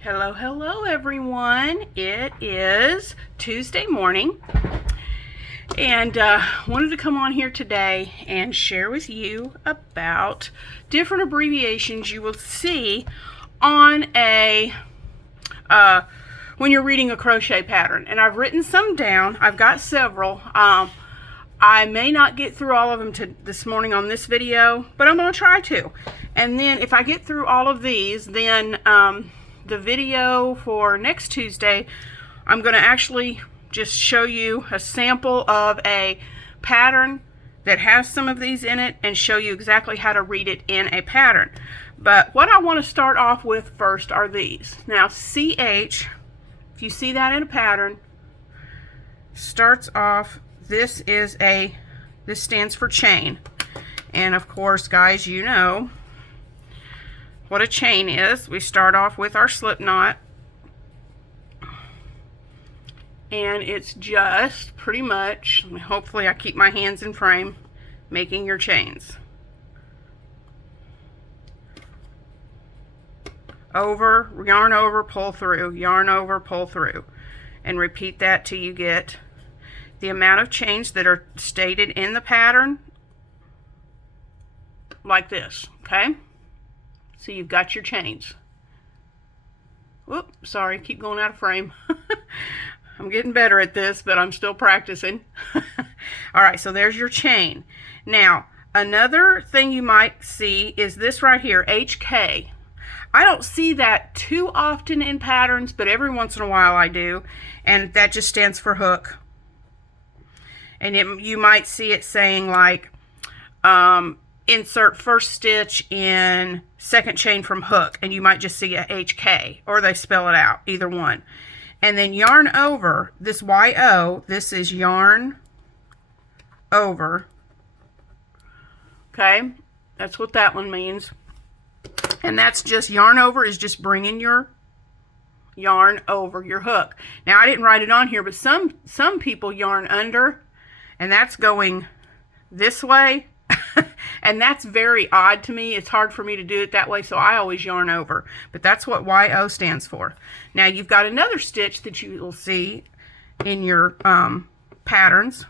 Hello, hello everyone. It is Tuesday morning and wanted to come on here today and share with you about different abbreviations you will see on a when you're reading a crochet pattern. And I've written some down. I've got several. I may not get through all of them this morning on this video, but I'm going to try to. And then if I get through all of these, then the video for next Tuesday, I'm going to actually just show you a sample of a pattern that has some of these in it and show you exactly how to read it in a pattern. But what I want to start off with first are these. Now, CH, if you see that in a pattern, starts off, this stands for chain. And of course, guys, you know what a chain is. We start off with our slip knot, and it's just pretty much, hopefully I keep my hands in frame, making your chains. Over, yarn over, pull through, yarn over, pull through, and repeat that till you get the amount of chains that are stated in the pattern, like this, okay? So you've got your chains. Whoop, sorry, keep going out of frame. I'm getting better at this, but I'm still practicing. All right, so there's your chain. Now, another thing you might see is this right here, HK. I don't see that too often in patterns, but every once in a while I do, and that just stands for hook. And you might see it saying like, insert first stitch in second chain from hook, and you might just see a HK, or they spell it out, either one. And then yarn over, this YO, this is yarn over. Okay, that's what that one means. And that's just, yarn over is just bringing your yarn over your hook. Now, I didn't write it on here, but some people yarn under, and that's going this way. And that's very odd to me. It's hard for me to do it that way, so I always yarn over. But that's what YO stands for. Now, you've got another stitch that you will see in your patterns.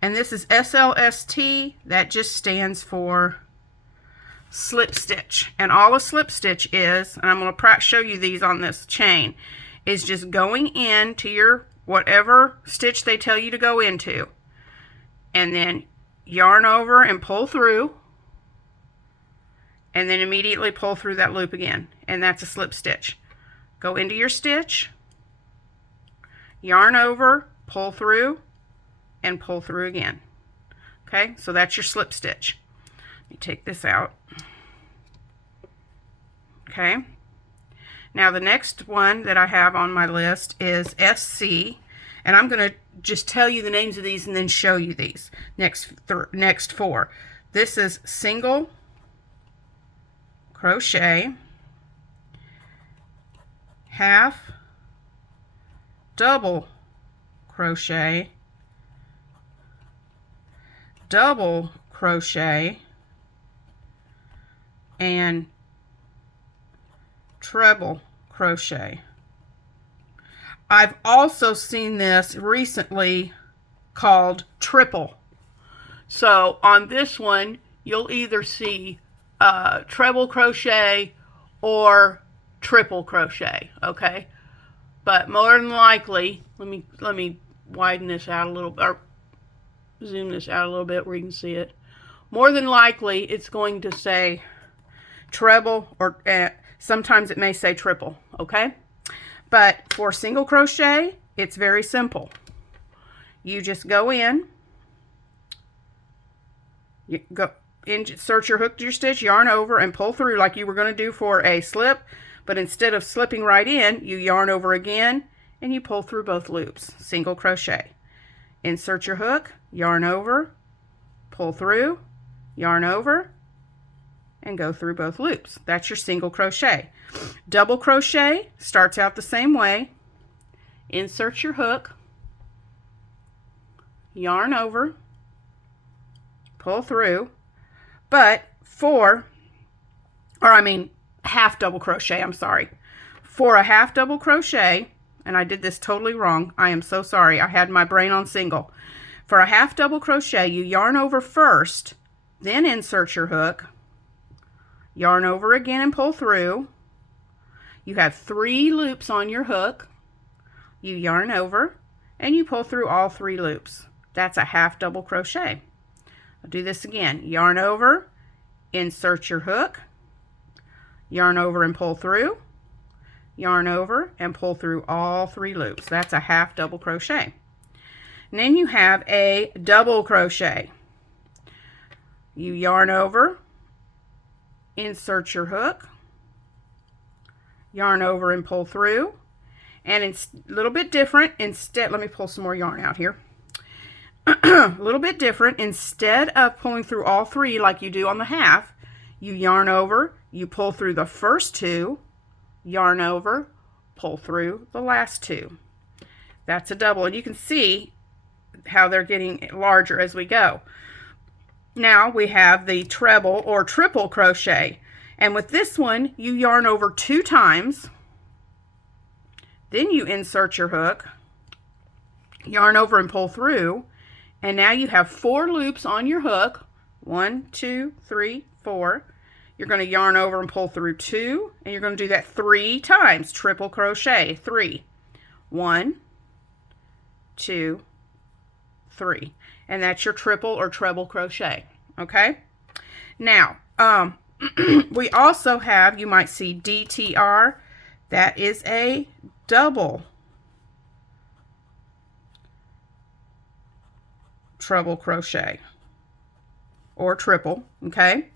And this is SLST. That just stands for slip stitch. And all a slip stitch is, and I'm going to show you these on this chain, is just going into your whatever stitch they tell you to go into. And then yarn over and pull through, and then immediately pull through that loop again, and that's a slip stitch. Go into your stitch, yarn over, pull through, and pull through again. Okay, so that's your slip stitch. Let me take this out. Okay, now the next one that I have on my list is SC, and I'm going to just tell you the names of these and then show you these next four. This is single crochet, half double crochet, double crochet, and treble crochet. I've also seen this recently called triple. So on this one, you'll either see treble crochet or triple crochet, okay? But more than likely, let me widen this out a little, or zoom this out a little bit where you can see it. More than likely, it's going to say treble, or sometimes it may say triple, okay? But for single crochet, it's very simple. You just go in, you go insert your hook to your stitch, yarn over, and pull through like you were going to do for a slip. But instead of slipping right in, you yarn over again, and you pull through both loops. Single crochet. Insert your hook, yarn over, pull through, yarn over, and go through both loops. That's your single crochet. Double crochet starts out the same way. Insert your hook, yarn over, pull through, but half double crochet, I'm sorry. For a half double crochet, and I did this totally wrong, I am so sorry, I had my brain on single. For a half double crochet, you yarn over first, then insert your hook, yarn over again and pull through. You have 3 loops on your hook, you yarn over, and you pull through all 3 loops. That's a half double crochet. I'll do this again. Yarn over, insert your hook, yarn over and pull through, yarn over and pull through all 3 loops. That's a half double crochet. And then you have a double crochet. You yarn over, insert your hook, yarn over and pull through, and it's a little bit different. Instead, let me pull some more yarn out here. A little bit different. Instead of pulling through all 3 like you do on the half, you yarn over, you pull through the first 2, yarn over, pull through the last 2. That's a double, and you can see how they're getting larger as we go. Now we have the treble or triple crochet, and with this one you yarn over 2 times, then you insert your hook, yarn over and pull through, and now you have 4 loops on your hook. 1, 2, 3, 4. You're going to yarn over and pull through 2, and you're going to do that 3 times. Triple crochet. 3. 1, 2, 3. And that's your triple or treble crochet. Okay? Now, we also have, you might see DTR. That is a double treble crochet or triple. Okay?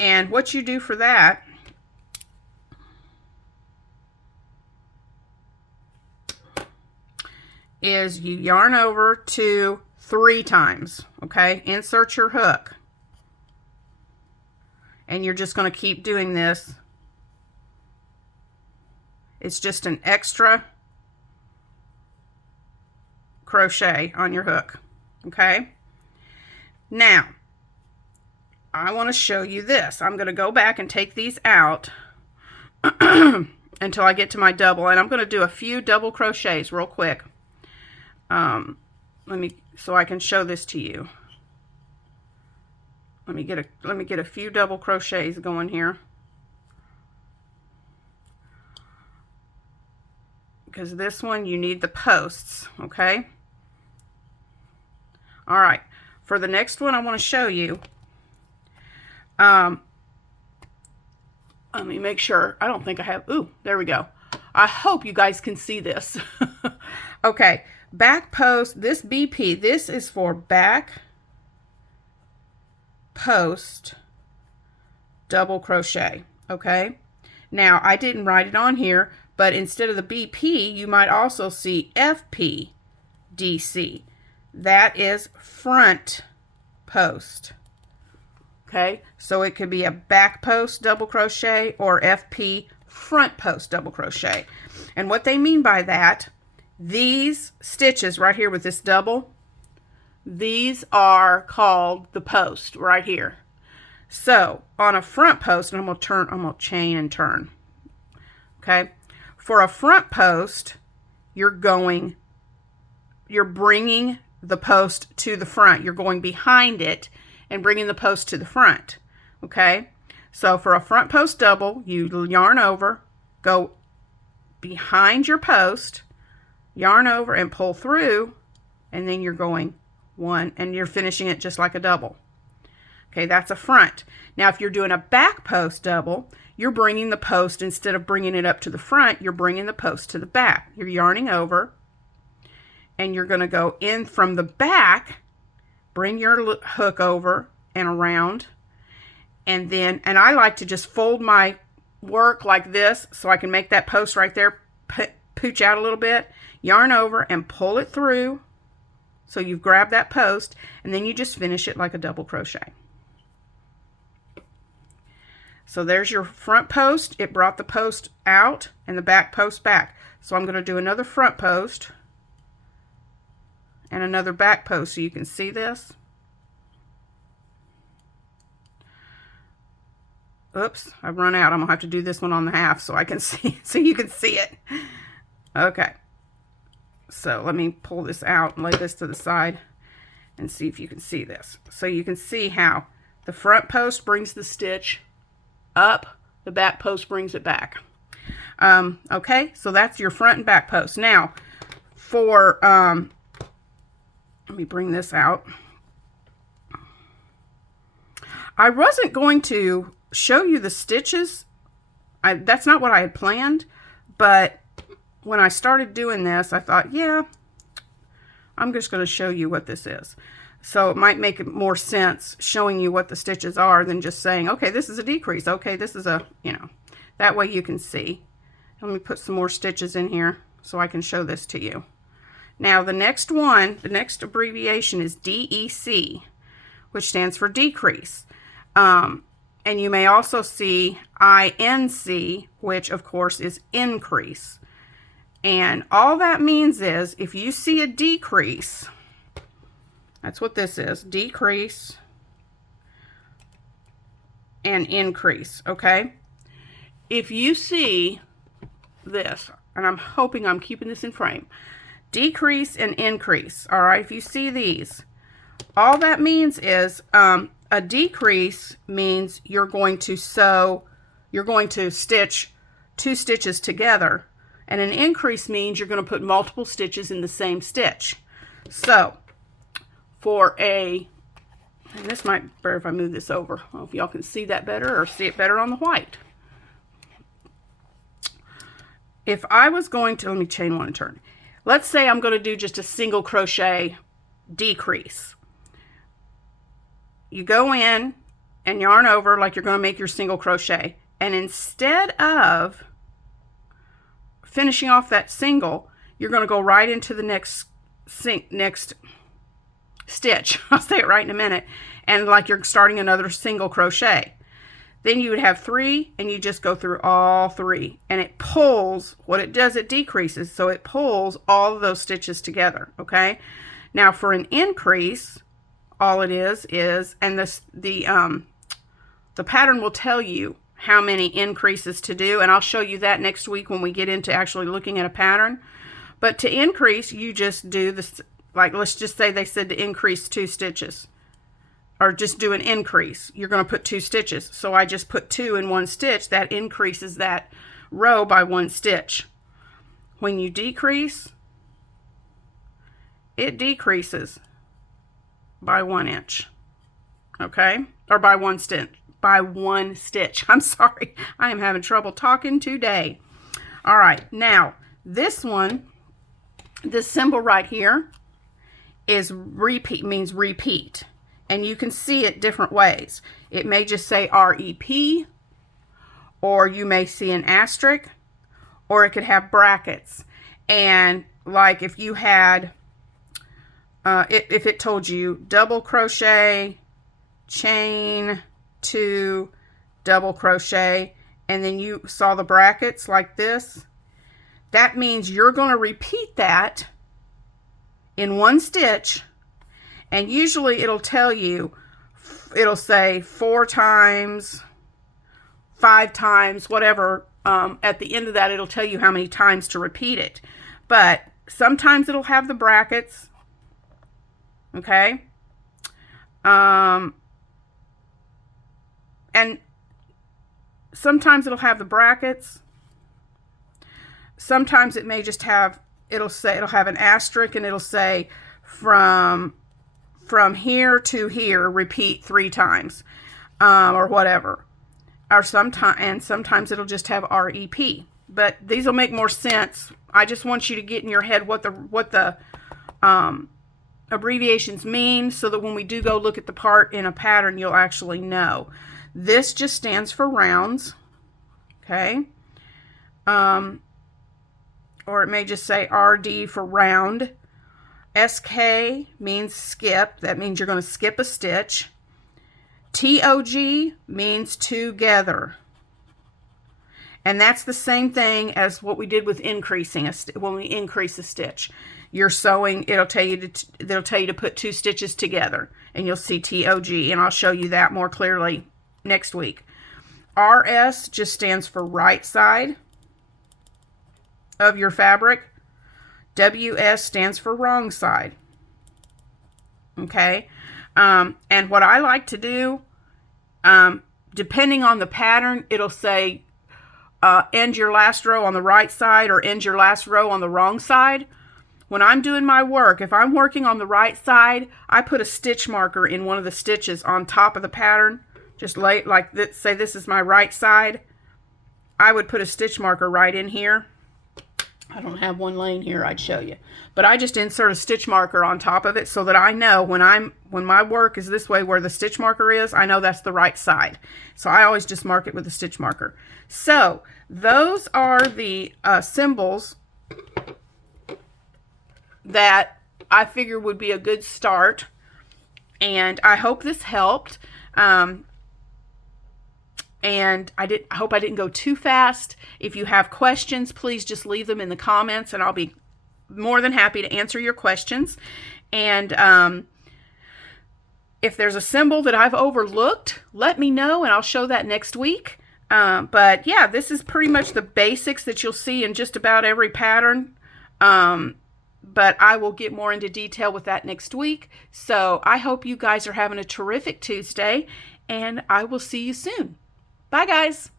And what you do for that is you yarn over 2 3 times, okay? Insert your hook. And you're just going to keep doing this. It's just an extra crochet on your hook, okay? Now, I want to show you this. I'm going to go back and take these out until I get to my double, and I'm going to do a few double crochets real quick. So I can show this to you. Let me get a few double crochets going here, because this one you need the posts, okay? All right. For the next one, I want to show you. Let me make sure. I don't think I have. Ooh, there we go. I hope you guys can see this. Okay, back post. This BP. This is for back post double crochet. Okay. Now I didn't write it on here, but instead of the BP, you might also see FP DC. That is front post. Okay, so it could be a back post double crochet or FP front post double crochet. And what they mean by that, these stitches right here with this double, these are called the post right here. So on a front post, and I'm gonna chain and turn. Okay, for a front post, you're bringing the post to the front. You're going behind it and bringing the post to the front. Okay, so for a front post double, you yarn over, go behind your post, yarn over and pull through, and then you're going 1, and you're finishing it just like a double. Okay, that's a front. Now if you're doing a back post double, you're bringing the post, instead of bringing it up to the front, you're bringing the post to the back. You're yarning over, and you're going to go in from the back, bring your hook over and around, and I like to just fold my work like this so I can make that post right there pooch out a little bit, yarn over and pull it through so you've grabbed that post, and then you just finish it like a double crochet. So there's your front post. It brought the post out and the back post back. So I'm going to do another front post and another back post so you can see this. Oops, I've run out. I'm gonna have to do this one on the half so I can see, so you can see it. Okay. So let me pull this out and lay this to the side and see if you can see this. So you can see how the front post brings the stitch up, the back post brings it back. Okay, so that's your front and back post. Now, for, let me bring this out. I wasn't going to show you the stitches. That's not what I had planned, but when I started doing this, I thought, yeah, I'm just going to show you what this is. So it might make more sense showing you what the stitches are than just saying, okay, this is a decrease. Okay, this is a, you know, that way you can see. Let me put some more stitches in here so I can show this to you. Now the next one, the next abbreviation is DEC, which stands for decrease. And you may also see INC, which of course is increase. And all that means is if you see a decrease, that's what this is, decrease and increase, okay? If you see this, and I'm hoping I'm keeping this in frame, decrease and increase, all right? If you see these, all that means is a decrease means you're going to sew, you're going to stitch 2 stitches together, and an increase means you're going to put multiple stitches in the same stitch. So for a, and this might be better if I move this over. I don't know if y'all can see that better or see it better on the white. If I was going to, let me chain 1 and turn. Let's say I'm going to do just a single crochet decrease. You go in and yarn over like you're going to make your single crochet, and instead of finishing off that single, you're going to go right into the next stitch. I'll say it right in a minute. And like you're starting another single crochet. Then you would have 3, and you just go through all 3, and it pulls, what it does, it decreases, so it pulls all of those stitches together, okay? Now for an increase, all it is, and the pattern will tell you how many increases to do, and I'll show you that next week when we get into actually looking at a pattern. But to increase, you just do this, like let's just say they said to increase 2 stitches. Or just do an increase. You're going to put 2 stitches. So I just put 2 in 1 stitch. That increases that row by 1 stitch. When you decrease, it decreases by 1 inch. Okay? Or by 1 stitch. By 1 stitch. I'm sorry. I am having trouble talking today. All right. Now, this one, this symbol right here is repeat, means repeat. And you can see it different ways. It may just say REP, or you may see an asterisk, or it could have brackets. And like if you had, if it told you double crochet, chain 2, double crochet, and then you saw the brackets like this, that means you're going to repeat that in 1 stitch. And usually it'll tell you, it'll say 4 times, 5 times, whatever. At the end of that, it'll tell you how many times to repeat it. But sometimes it'll have the brackets. Okay. And sometimes it'll have the brackets. Sometimes it may just have, it'll have an asterisk, and it'll say from here to here, repeat 3 times, or whatever. Or sometimes it'll just have REP. But these will make more sense. I just want you to get in your head what the abbreviations mean, so that when we do go look at the part in a pattern, you'll actually know. This just stands for rounds, okay? Or it may just say RD for round. SK means skip. That means you're going to skip a stitch. TOG means together. And that's the same thing as what we did with increasing when we increase a stitch. You're sewing, it'll tell you to put 2 stitches together, and you'll see TOG, and I'll show you that more clearly next week. RS just stands for right side of your fabric. WS stands for wrong side. Okay. And what I like to do, depending on the pattern, it'll say end your last row on the right side or end your last row on the wrong side. When I'm doing my work, if I'm working on the right side, I put a stitch marker in one of the stitches on top of the pattern. Just like this, say this is my right side. I would put a stitch marker right in here. I don't have one laying here, I'd show you. But I just insert a stitch marker on top of it so that I know when my work is this way where the stitch marker is, I know that's the right side. So I always just mark it with a stitch marker. So those are the symbols that I figure would be a good start. And I hope this helped. And I hope I didn't go too fast. If you have questions, please just leave them in the comments and I'll be more than happy to answer your questions. And if there's a symbol that I've overlooked, let me know and I'll show that next week. But yeah, this is pretty much the basics that you'll see in just about every pattern. But I will get more into detail with that next week. So I hope you guys are having a terrific Tuesday and I will see you soon. Bye, guys.